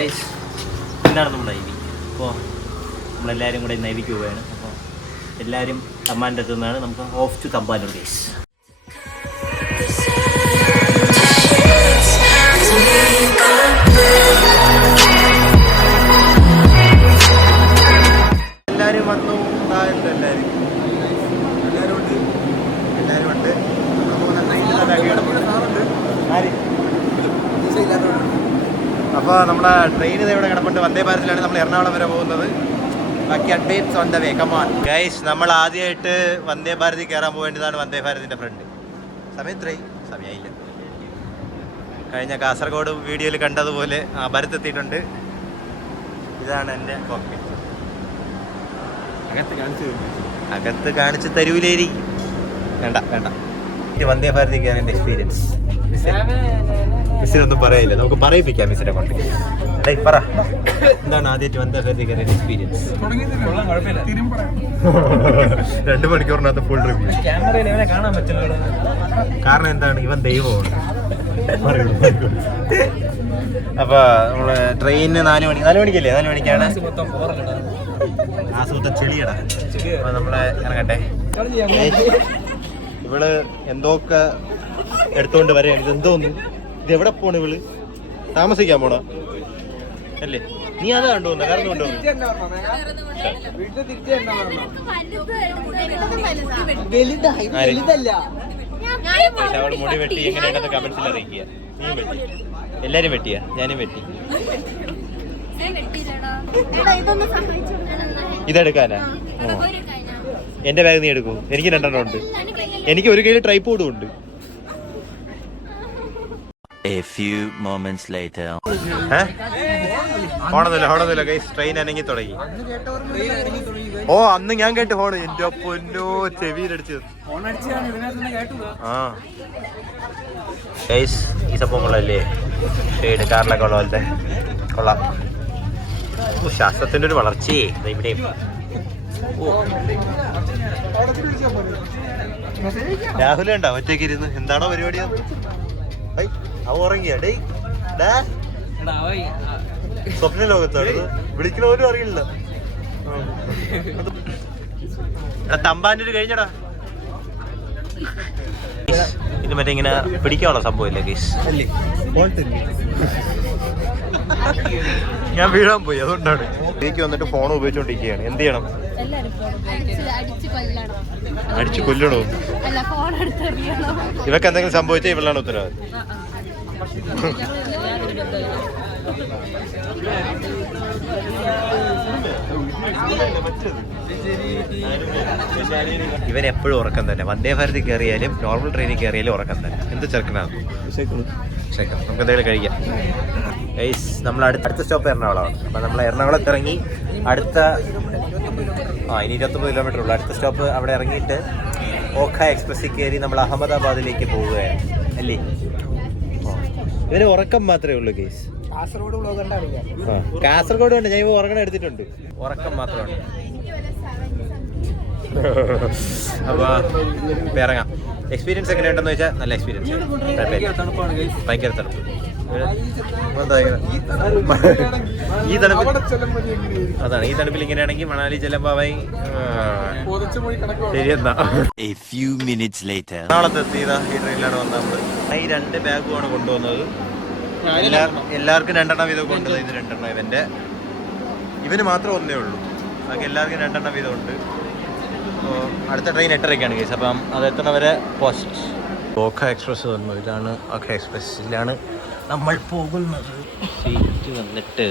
Guys എന്താണ് നമ്മുടെ IV? അപ്പോൾ നമ്മളെല്ലാവരും കൂടെ നൈവിക്ക് പോവുകയാണ്. അപ്പോൾ എല്ലാവരും തമ്പാൻ്റെ അടുത്ത് നിന്നാണ് നമുക്ക് ഓഫ് ടു തമ്പാനൂർ ഗൈസ്. എല്ലാവരും വന്നു. എല്ലാവരും ഉണ്ട്. അപ്പോൾ നമ്മുടെ ട്രെയിൻ ഇവിടെ കിടപ്പുണ്ട്. വന്ദേ ഭാരതിലാണ് നമ്മൾ എറണാകുളം വരെ പോകുന്നത്. ബാക്കി updates on the way. Come on guys, നമ്മൾ ആദ്യമായിട്ട് വന്ദേ ഭാരതി കയറാൻ പോകേണ്ടതാണ് വന്ദേ ഭാരതിൻ്റെ ഫ്രണ്ട്. സമയമില്ല. കഴിഞ്ഞ കാസർഗോഡ് വീഡിയോയിൽ കണ്ടതുപോലെ ഭരത്തെത്തിയിട്ടുണ്ട്. ഇതാണ് എൻ്റെ കോക്പിറ്റ്. അകത്ത് കാണിച്ച് തരൂലേരി. വേണ്ട വന്ദേ ഭാരതി കയറേണ്ട എക്സ്പീരിയൻസ് മിസ്സിനൊന്നും പറയില്ല, നമുക്ക് പറയിപ്പിക്കാം മിസ്സിനെ കൊണ്ട്. പറ, എന്താണ് ആദ്യമായിട്ട് വന്ദേ ഭാരതി കയറേണ്ട എക്സ്പീരിയൻസ്? 2 മണിക്കൂറിനകത്ത് ഫുൾ റിവ്യൂ. കാണാൻ പറ്റില്ല. കാരണം എന്താണ്, ഇവൻ ദൈവമാണ്. അപ്പൊ നമ്മള് ട്രെയിനിന് 4 മണിക്കല്ലേ? 4 മണിക്കാണ്. ആസൂത്ത ചെളിയടാ. അപ്പൊ നമ്മളെ ഇറങ്ങട്ടെ. ഇവള് എന്തോക്കെ എടുത്തോണ്ട് വരെയാണ്. ഇത് എന്തോന്ന്, ഇത് എവിടെ പോണ? ഇവള് താമസിക്കാൻ പോണ അല്ലേ? നീ അതാ കണ്ടുപോകുന്ന കാരണം കൊണ്ടുപോകുന്നു. അവൾ മുടി വെട്ടി എങ്ങനെയുണ്ടെന്ന് കമന്റ്സിൽ അറിയിക്കുക. നീയും വെട്ടി, എല്ലാരും വെട്ടിയാ? ഞാനും വെട്ടി. ഇതെടുക്കാനാ? എന്റെ ബാഗ് നീ എടുക്കൂ. എനിക്ക് 2 ഉണ്ട്. എനിക്ക് ഒരു കയ്യിൽ ട്രൈപോഡും ഉണ്ട്. A few moments later. ഹോണൊന്നുമില്ല ഗൈസ്, ട്രെയിൻ അനങ്ങി തുടങ്ങി. ഓ, അന്ന് ഞാൻ കേട്ട് ഹോണ്. എന്റെ പൊന്നോ, ചെവിയിലടിച്ചത്. ഗൈസ്, ഈ സംഭവം കൊള്ളല്ലേ? ഷെയ്ഡ് കാറിലൊക്കെ ഉള്ള പോലത്തെ കൊള്ളാം. ശാസ്ത്രത്തിന്റെ ഒരു വളർച്ചയെ ഇവിടെയും. രാഹുൽ ഉണ്ടോ ഒറ്റയ്ക്ക് ഇരുന്ന്? എന്താണോ പരിപാടിയാ? അവ ഉറങ്ങിയ? ഡേ, സ്വപ്ന ലോകത്താണ്. വിളിക്കണ പോലും അറിയില്ല. തമ്പാനൂര് കഴിഞ്ഞടാ. ഇത് മറ്റേ ഇങ്ങനെ പിടിക്കാനുള്ള സംഭവമില്ലേ ഗീസ്? ഞാൻ വീഴാൻ പോയി, അതുകൊണ്ടാണ്. എനിക്ക് വന്നിട്ട് ഫോൺ ഉപയോഗിച്ചോണ്ടിരിക്കുകയാണ്. എന്ത് ചെയ്യണം? അടിച്ചു കൊല്ലണോ? ഇവക്ക് എന്തെങ്കിലും സംഭവിച്ചാൽ ഇവളാണ് ഉത്തരവാദി. ഇവൻ എപ്പോഴും ഉറക്കം തന്നെ. വന്ദേ ഭാരതി കയറിയാലും നോർമൽ ട്രെയിനിൽ കയറിയാലും ഉറക്കം തന്നെ. എന്ത് ചെറുക്കനാണ്. നമുക്ക് എന്തെങ്കിലും കഴിക്കാം. ഗൈസ്, നമ്മൾ അടുത്ത സ്റ്റോപ്പ് എറണാകുളമാണ്. അപ്പം നമ്മൾ എറണാകുളത്ത് ഇറങ്ങി അടുത്ത ഇനി 29 കിലോമീറ്റർ ഉള്ളൂ. അടുത്ത സ്റ്റോപ്പ് അവിടെ ഇറങ്ങിയിട്ട് ഓഖ എക്സ്പ്രസ്സിൽ കയറി നമ്മൾ അഹമ്മദാബാദിലേക്ക് പോവുകയാണ് അല്ലേ? ഇവന് ഉറക്കം മാത്രമേ ഉള്ളൂ ഗൈസ്. കാസർഗോഡ് ഉണ്ട്. ഞാൻ ഉറങ്ങണം എടുത്തിട്ടുണ്ട്. ഉറക്കം മാത്രമാണ്. അപ്പൊ ഇറങ്ങാം. എക്സ്പീരിയൻസ് എങ്ങനെയുണ്ടെന്ന് വെച്ചാൽ നല്ല എക്സ്പീരിയൻസ്. ഭയങ്കര തണുപ്പ്. ഈ തണുപ്പിൽ അതാണ്. ഈ തണുപ്പിൽ ഇങ്ങനെയാണെങ്കിൽ മണാലി ചെല്ലുമ്പോ ശരിയെന്നാ. നാളത്തെ എത്തിയതാ. ഈ ട്രെയിനിലാണ് വന്നത് നമ്മള്. ഈ 2 ബാഗുമാണ് കൊണ്ടുവന്നത്. എല്ലാവർക്കും 2 വീതം കൊണ്ടുവന്നത്. ഇത് 2 ഇവന് മാത്രം 1 ഉള്ളൂ. ബാക്കി എല്ലാവർക്കും 2 വീതം ഉണ്ട്. അപ്പോൾ അടുത്ത ട്രെയിൻ 8:30ക്കാണ് കേസ്. അപ്പം അത് എത്തുന്നവരെ പോസ്റ്റ്. ഓഖ എക്സ്പ്രസ് വന്നു. ഇതാണ് ഓഖ എക്സ്പ്രസ്സിലാണ് നമ്മൾ പോകുന്നത്. സീറ്റ് വന്നിട്ട്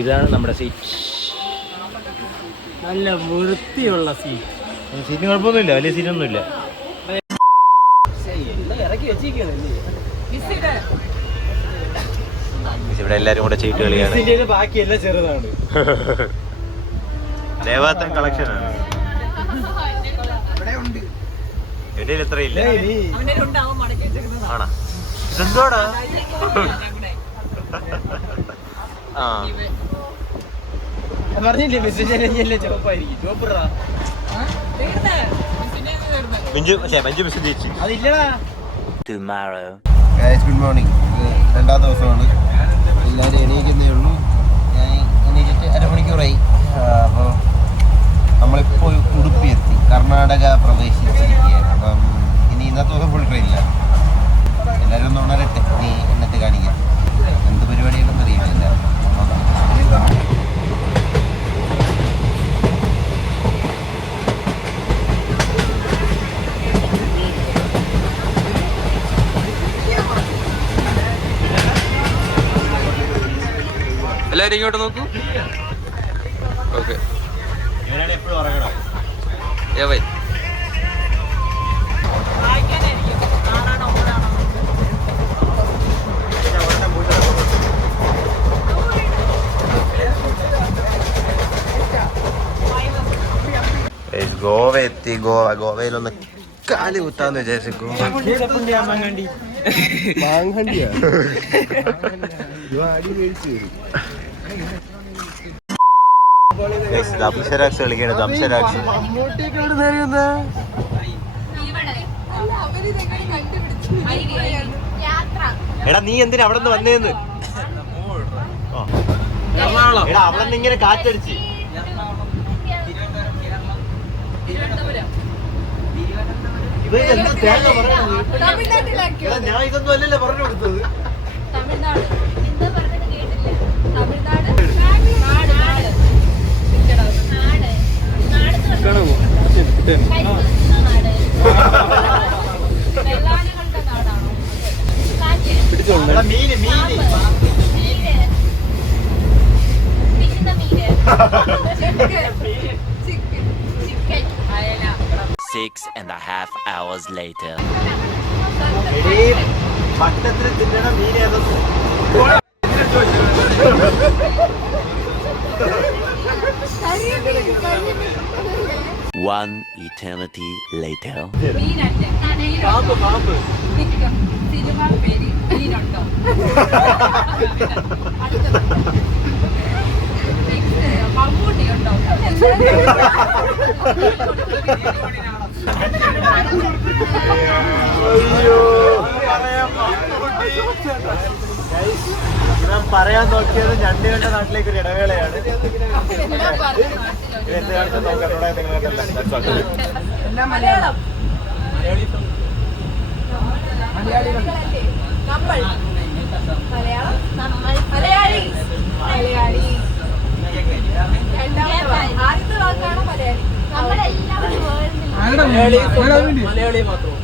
ഇതാണ് നമ്മുടെ സീറ്റ്. നല്ല വൃത്തിയുള്ള സീറ്റ്. സീറ്റിന് കുഴപ്പമൊന്നുമില്ല, വലിയ സീറ്റൊന്നുമില്ല. ഇവിടെ എല്ലാരും കൂടെ ചീട്ട് കളിയാണ്. ബാക്കിയെല്ലാം ചെറുതാണ്. ദേവാത്തൻ കളക്ഷനാണ്. എന്റെ എത്രയില്ല ആണോ? ഇതെന്തോടാ? പറഞ്ഞില്ലേ മഞ്ജു മിസ് ജയിച്ചു. Good morning. 2ാം ദിവസമാണ്. എല്ലാവരും എണീക്കുന്നേ ഉള്ളൂ. ഞാൻ എണീറ്റിട്ട് അരമണിക്കൂറായി. അപ്പോൾ നമ്മളിപ്പോൾ ഉടുപ്പി എത്തി, കർണാടക പ്രവേശിച്ചിരിക്കുകയാണ്. അപ്പം ഇനി ഇന്നത്തെ ദിവസം ഫുൾ ട്രെയിനിലാണ്. എല്ലാവരും ഒന്ന് ഉണരട്ടെ, നീ എന്നിട്ട് കാണിക്കാം എന്ത് പരിപാടിയാണെന്ന് അറിയില്ല. എല്ലാവരും ഇങ്ങോട്ട് നോക്കൂ. ഓക്കെ എപ്പോഴും ഉറങ്ങണം. ഏവൈ ഗോവ എത്തി. ഗോവയിലൊന്ന് കാല് കുത്താന്ന് വിചാരിച്ചു. ദംശരാക്സ് കളിക്കാണ്. ദംശരാക്സ് എടാ നീ എന്തിനാ അവിടെ നിന്ന് വന്നേന്ന്? എടാ അവിടെ നിന്ന് ഇങ്ങനെ കാറ്റടിച്ച് ഞാൻ ഇതൊന്നും അല്ലല്ലോ പറഞ്ഞു കൊടുത്തത്. മീന് മീന് 6.5 hours later. ഭക്ഷണത്തിന് തിന്നണ മീൻ ഏതൊന്നും One eternity later. ഞാൻ പറയാൻ നോക്കിയത് ഞണ്ടുകളുടെ നാട്ടിലേക്ക് ഒരു ഇടവേളയാണ്. എന്ത് കാണിച്ചാൽ നോക്കത്തോടെ മലയാളി മാത്രം.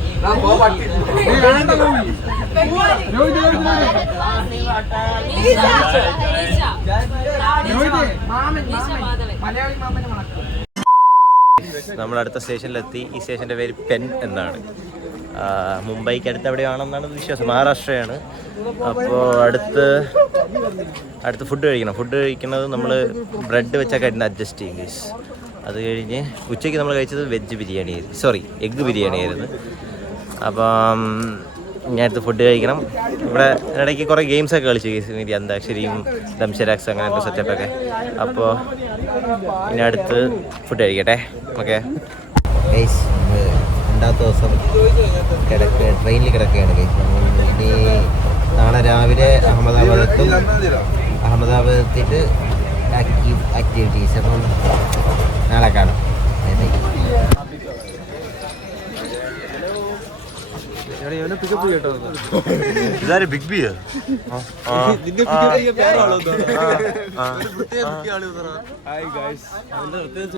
നമ്മൾ അടുത്ത സ്റ്റേഷനിലെത്തി. ഈ സ്റ്റേഷൻ്റെ പേര് പെൻ എന്നാണ്. മുംബൈക്ക് അടുത്ത് എവിടെയാണെന്നാണ് വിശ്വാസം. മഹാരാഷ്ട്രയാണ്. അപ്പോൾ അടുത്ത് ഫുഡ് കഴിക്കണം. ഫുഡ് കഴിക്കുന്നത് നമ്മൾ ബ്രെഡ് വെച്ചൊക്കെ ആയിരുന്നു അഡ്ജസ്റ്റ് ചെയ്യും ഗൈസ്. അത് കഴിഞ്ഞ് ഉച്ചയ്ക്ക് നമ്മൾ കഴിച്ചത് വെജ് ബിരിയാണി ആയിരുന്നു, എഗ്ഗ് ബിരിയാണി ആയിരുന്നു. അപ്പം ഞാൻ അടുത്ത് ഫുഡ് കഴിക്കണം. ഇവിടെ ഇടയ്ക്ക് കുറേ ഗെയിംസൊക്കെ കളിച്ചു ഗൈസ്, അന്താക്ഷരിയും ദംശരാക്സ് അങ്ങനത്തെ സെറ്റപ്പൊക്കെ. അപ്പോൾ ഇനി അടുത്ത് ഫുഡ് കഴിക്കട്ടെ. ഓക്കെ ഗൈസ്, രണ്ടാമത്തെ ദിവസം ട്രെയിനിൽ കിടക്കുകയാണ് ഗൈസ്. ഇനി നാളെ രാവിലെ അഹമ്മദാബാദ് എത്തിയിട്ട് ആക്ടിവിറ്റീസ്. അപ്പം നാളെ കാണാം. ഇതാര് ബിഗ് ബി?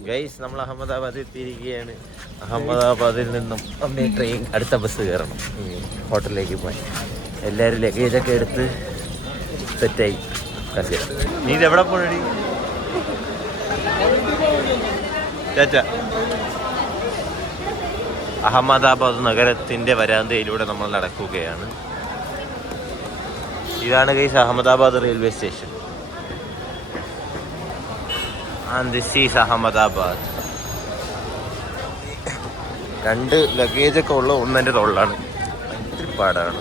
ഗൈസ്, നമ്മൾ അഹമ്മദാബാദ് എത്തിയിരിക്കുകയാണ്. അഹമ്മദാബാദിൽ നിന്നും ട്രെയിൻ അടുത്ത ബസ് കയറണം ഹോട്ടലിലേക്ക് പോയി. എല്ലാവരും ലഗേജൊക്കെ എടുത്ത് സെറ്റായി. നീ ഇതെവിടെ പോണി? ചാച്ച, അഹമ്മദാബാദ് നഗരത്തിൻ്റെ വരാന്തയിലൂടെ നമ്മൾ നടക്കുകയാണ്. ഇതാണ് guys Ahmedabad railway station. And this is Ahmedabad. 2 ലഗേജൊക്കെ ഉള്ള ഒന്നെൻ്റെ തൊള്ളാണ്. ഇത്തിരി പാടാണ്.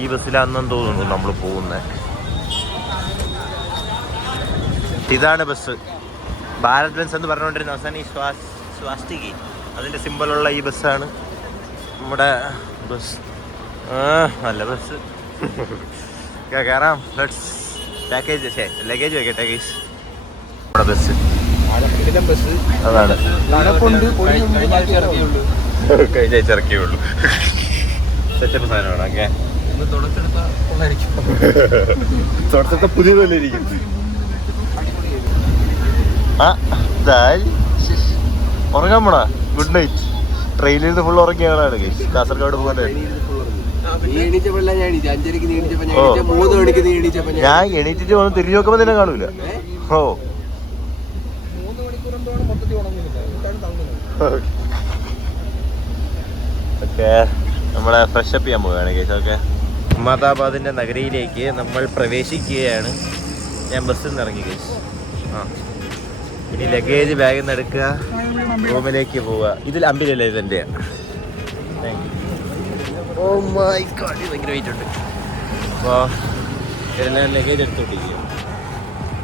ഈ ബസ്സിലാണെന്ന് തോന്നുന്നു നമ്മൾ പോകുന്നത്. ഇതാണ് ബസ്. ഭാരത് ബൻസ് എന്ന് പറഞ്ഞുകൊണ്ടിരുന്ന അവസാനം ഈ സ്വാസ്തികി അതിൻ്റെ സിമ്പലുള്ള ഈ ബസ്സാണ് നമ്മുടെ ബസ്. നല്ല ബസ്. കയറാം. പാക്കേജ് ലഗേജ് വെക്കട്ടെ ഗൈസ്. ബസ് അതാണ് കഴിഞ്ഞ ഇറക്കിയുള്ളൂ. സെറ്റപ്പ് സാധനമാണ്. ഓക്കെ തുടച്ചെടുത്ത പുതിയ പോലെ ഇരിക്കും. ഉറങ്ങാൻ പോണാ? Good night. ട്രെയിനിൽ നിന്ന് ഫുൾ ഉറങ്ങിയ ആളാണ് ഗൈസ്. കാസർഗോഡ് പോലെ ഞാൻ എണീറ്റിട്ട് വന്ന് തിരിഞ്ഞു നോക്കുമ്പോ തന്നെ കാണൂല. ഓ ഓക്കെ നമ്മളെ ഫ്രഷപ്പ് ചെയ്യാൻ പോവുകയാണ് ഗൈസ്. ഓക്കെ അഹമ്മദാബാദിന്റെ നഗരിയിലേക്ക് നമ്മൾ പ്രവേശിക്കുകയാണ്. ഞാൻ ബസ്സിൽ നിന്ന് ഇറങ്ങി ഗൈസ്. ഇനി ലഗേജ് ബാഗിൽ നിന്ന് എടുക്കുക, റൂമിലേക്ക് പോവുക. ഇതിൽ അമ്പിലല്ലേ ഇതെൻ്റെ? ഓ മൈ ഗോഡ്, ഭയങ്കര വെയിറ്റ് ഉണ്ട്. അപ്പോൾ ഞാൻ ലഗേജ് എടുത്തോണ്ടിരിക്കുക.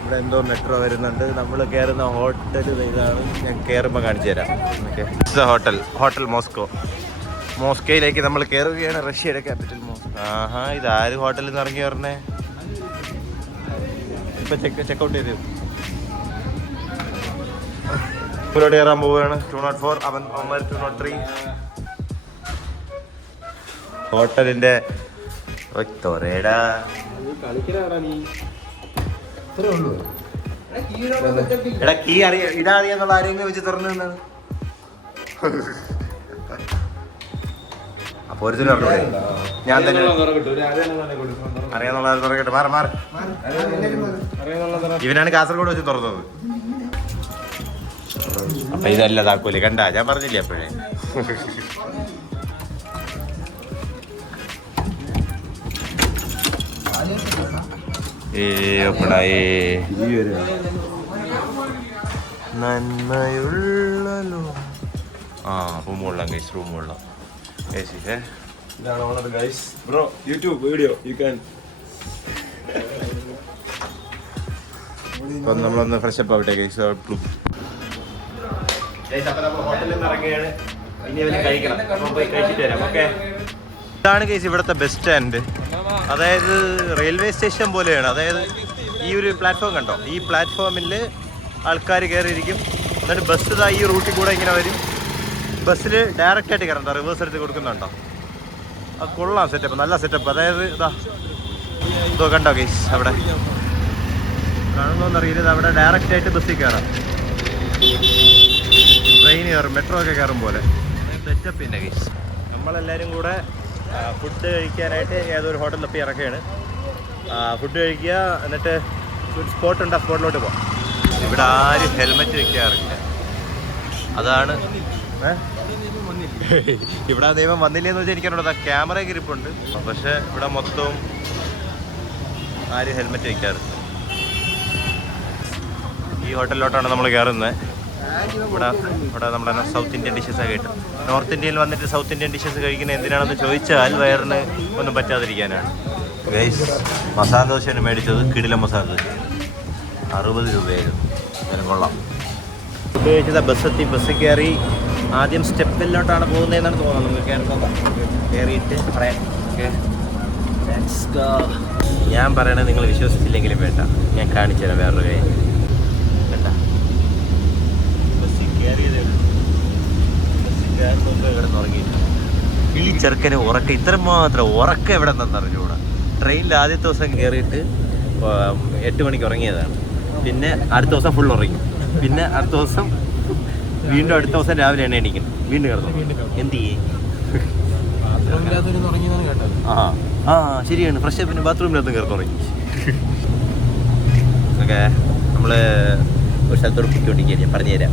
ഇവിടെ എന്തോ മെട്രോ വരുന്നുണ്ട്. നമ്മൾ കയറുന്ന ഹോട്ടൽ ഇതാണ്. ഞാൻ കയറുമ്പോൾ കാണിച്ചു തരാം. ഓക്കെ ഹോട്ടൽ മോസ്കോയിലേക്ക് നമ്മൾ കയറുകയാണ്. റഷ്യയുടെ ക്യാപിറ്റൽ മോസ്കോ. ഇതാര് ഹോട്ടലിൽ നിന്ന് ഇറങ്ങി പറഞ്ഞേ? ഇപ്പം ചെക്കൗട്ട് ചെയ്തു. ഇപ്പോഴോട് കയറാൻ പോവുകയാണ്. 204 അവൻ 203 ഹോട്ടലിന്റെ കീ ഇതറിയാന്നുള്ള ആരെങ്കിലും വെച്ച് തുറന്നു നിന്നത്. അപ്പൊ ഒരു ഞാൻ തന്നെ അറിയാന്നുള്ള തുറക്കട്ടെ. മാറി ഇവനാണ് കാസർഗോഡ് വെച്ച് തുറന്നത്. അപ്പൊ ഇതല്ല താക്കോല്. കണ്ട, ഞാൻ പറഞ്ഞില്ലേ അപ്പോഴേ. നന്മയുള്ളോ. റൂം കൊള്ളാം ഗൈസ്, റൂം കൊള്ളാം. നമ്മളൊന്ന് ഫ്രഷപ്പ് ആവട്ടെ ഗൈസ്. ഹോട്ടലിൽ നിന്ന് ഇറങ്ങുകയാണ്. ഇനി അവന് കഴിക്കണം. പോയി കഴിച്ചിട്ട് വരാം. ഓക്കെ ഇതാണ് ഗൈസ് ഇവിടുത്തെ ബസ് സ്റ്റാൻഡ്. അതായത് റെയിൽവേ സ്റ്റേഷൻ പോലെയാണ്. അതായത് ഈ ഒരു പ്ലാറ്റ്ഫോം കണ്ടോ? ഈ പ്ലാറ്റ്ഫോമിൽ ആൾക്കാർ കയറിയിരിക്കും. എന്നിട്ട് ബസ് ഇതാ ഈ റൂട്ടിൽ കൂടെ ഇങ്ങനെ വരും. ബസ്സിൽ ഡയറക്റ്റ് ആയിട്ട് കയറണ്ട, റിവേഴ്സ് എടുത്ത് കൊടുക്കുന്നുണ്ടോ? അത് കൊള്ളാം. സെറ്റപ്പ്, നല്ല സെറ്റപ്പ്. അതായത് ഇതോ കണ്ടോ ഗൈസ്, അവിടെ കാണുന്നോന്നറിയില്ല. അവിടെ ഡയറക്റ്റ് ആയിട്ട് ബസ്സിൽ കയറാം. ട്രെയിൻ കയറും, മെട്രോ ഒക്കെ കയറും പോലെ സെറ്റപ്പ്. പിന്നെ ഗൈസ് നമ്മളെല്ലാവരും കൂടെ ഫുഡ് കഴിക്കാനായിട്ട് ഏതൊരു ഹോട്ടലിൽ പോയി ഇറക്കുകയാണ്. ഫുഡ് കഴിക്കുക, എന്നിട്ട് ഒരു സ്പോട്ടുണ്ട്, ആ സ്പോട്ടിലോട്ട് പോകാം. ഇവിടെ ആരും ഹെൽമെറ്റ് വെക്കാറില്ല. അതാണ് ഇവിടെ നിയമം വന്നില്ലെന്ന് വെച്ചാൽ എനിക്കറിയാം. ക്യാമറ ഗ്രിപ്പുണ്ട്, പക്ഷെ ഇവിടെ മൊത്തവും ആരും ഹെൽമെറ്റ് വെക്കാറില്ല. ഈ ഹോട്ടലിലോട്ടാണ് നമ്മൾ കയറുന്നത്. ഇവിടെ നമ്മുടെ സൗത്ത് ഇന്ത്യൻ ഡിഷസൊക്കെ കിട്ടും. നോർത്ത് ഇന്ത്യയിൽ വന്നിട്ട് സൗത്ത് ഇന്ത്യൻ ഡിഷസ് കഴിക്കുന്നത് എന്തിനാണെന്ന് ചോദിച്ചാൽ വയറിന് ഒന്നും പറ്റാതിരിക്കാനാണ്. ഗൈസ് മസാല ദോശയാണ് മേടിച്ചത്. കിടിലം മസാല ദോശ 60 രൂപയായിരുന്നു. അങ്ങനെ കൊള്ളാം. ഫുഡ് കഴിച്ചത് ബസ്സിൽ കയറി. ആദ്യം സ്റ്റെപ്പിലോട്ടാണ് പോകുന്നതെന്നാണ് തോന്നുന്നത്. നമുക്ക് കയറിയിട്ട് പറയാം. ഞാൻ പറയണത് നിങ്ങൾ വിശ്വസിച്ചില്ലെങ്കിലും വേണ്ട, ഞാൻ കാണിച്ചു തരാം വേറൊരു കാര്യം. കേട്ടാ ബസ്സിൽ കയറിയതേ കിടന്നുറങ്ങിയിട്ട് ഈ ചെറുക്കന് ഉറക്കം ഇത്രമാത്രം ഉറക്കം എവിടെ നിന്നറിഞ്ഞൂടാ. ട്രെയിനിൽ ആദ്യത്തെ ദിവസം കയറിയിട്ട് 8 മണിക്ക് ഉറങ്ങിയതാണ്. പിന്നെ അടുത്ത ദിവസം ഫുൾ ഉറങ്ങി. പിന്നെ അടുത്ത ദിവസം വീണ്ടും അടുത്ത ദിവസം രാവിലെ എണീക്കും. വീണ്ടും കിടന്നു. എന്ത് ചെയ്യേ? ശരിയാണ്. ഫ്രഷ് പിന്നെ ബാത്റൂമിനകത്തും കിടന്നുറങ്ങി. ഓക്കെ നമ്മള് ഒരു സ്ഥലത്തോട് കുട്ടിക്കൊണ്ടിരിക്കുക. പറഞ്ഞുതരാം.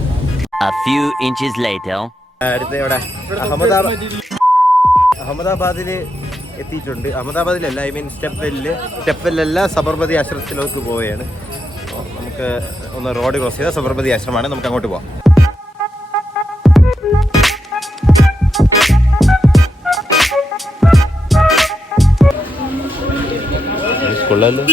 അടുത്ത എവിടെ? അഹമ്മദാബാദിൽ എത്തിയിട്ടുണ്ട്. അഹമ്മദാബാദിലല്ല, ഐ മീൻ സ്റ്റെപ്പലിലല്ല, സബർമതി ആശ്രമത്തിലേക്ക് പോവുകയാണ്. നമുക്ക് ഒന്ന് റോഡ് ക്രോസ് ചെയ്താൽ സബർമതി ആശ്രമമാണ്. നമുക്ക് അങ്ങോട്ട് പോവാം. കൊള്ളാലോ.